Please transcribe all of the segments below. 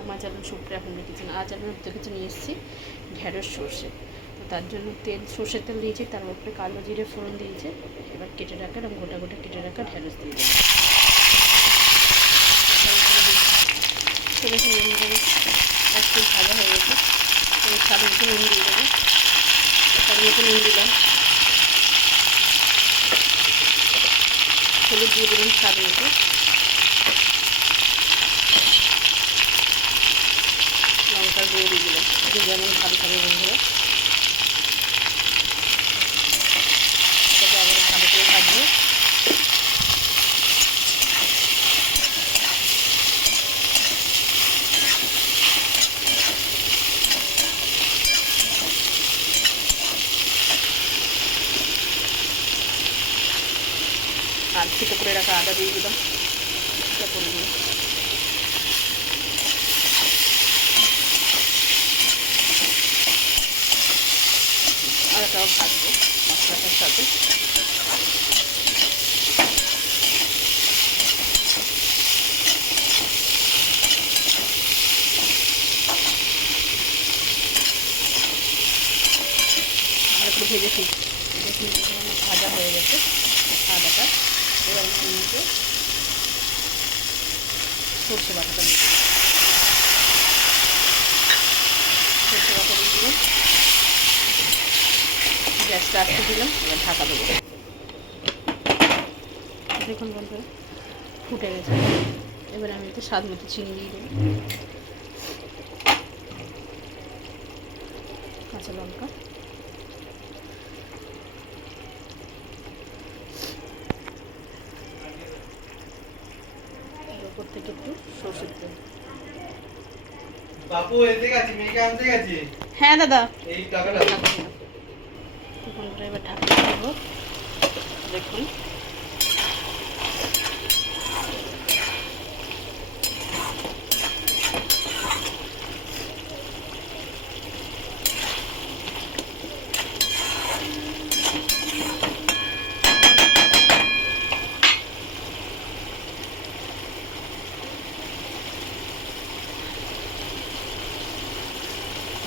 টোমা চালের স্যুপটা এখন দেখেছেন। আজ আমি আপনাদের কাছে নিয়ে এসেছি ঢেঁড়স সর্ষে। তো তার জন্য সর্ষের তেল দিয়েছি, তার উপরে কালো জিরে ফোড়ন দিয়েছে। এবার কেটে রাখা এবং গোটা গোটা কেটে রাখা ঢেঁড়স দিয়ে দেবো। তো দেখুন একটু ভাজা হয়ে গেছে। স্বাদ মতো নুন দিয়ে দেবো। স্বাদ মতো নুন দিলাম, হলুদ দিয়ে দিলাম স্বাদ মতো, লঙ্কা দিয়ে দিলাম, যে যেমন ভালো খাবে বন্ধুরা। এটাকে আবার ভালো করে ভাজবো। আর ছোটো করে রাখা আদা দিয়ে দিলাম, এটা করে দিলাম। আদাটাও ভাজবো মশলাটার সাথে। ভালো করে ভেজেছি, দেখুন ভাজা হয়ে গেছে আদাটা। এবার নিচে সর্ষে বাটাটা দিয়ে দিলাম, সর্ষে বাটা দিয়ে দিলাম। গ্যাসটা আস্তে দিলাম, এবার ঢাকা দেবো। দেখুন বন্ধুরা ফুটে গেছে। এবার আমি একটু স্বাদ মতো চিনি দিয়ে দেবো, কাঁচা লঙ্কা, উপর থেকে একটু সরষের তেল। বাপু এদিকে আছি, মেয়েকে আনতে গেছি। হ্যাঁ দাদা, এই টাকাটা দেখুন এবার ঢাকা দেবো। দেখুন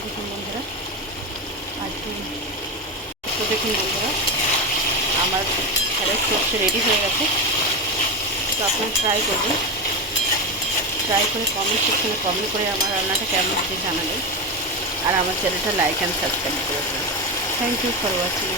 দেখুন বন্ধুরা তো দেখুন বন্ধুরা আমার ঢেঁড়স সর্ষে রেডি হয়ে গেছে। তো আপনারা ট্রাই করবেন, ট্রাই করে কমেন্ট সেকশনে কমেন্ট করে আমার রান্নাটা কেমন হচ্ছে জানাবেন। আর আমার চ্যানেলটা লাইক অ্যান্ড সাবস্ক্রাইব করে দেবেন। Thank you for watching.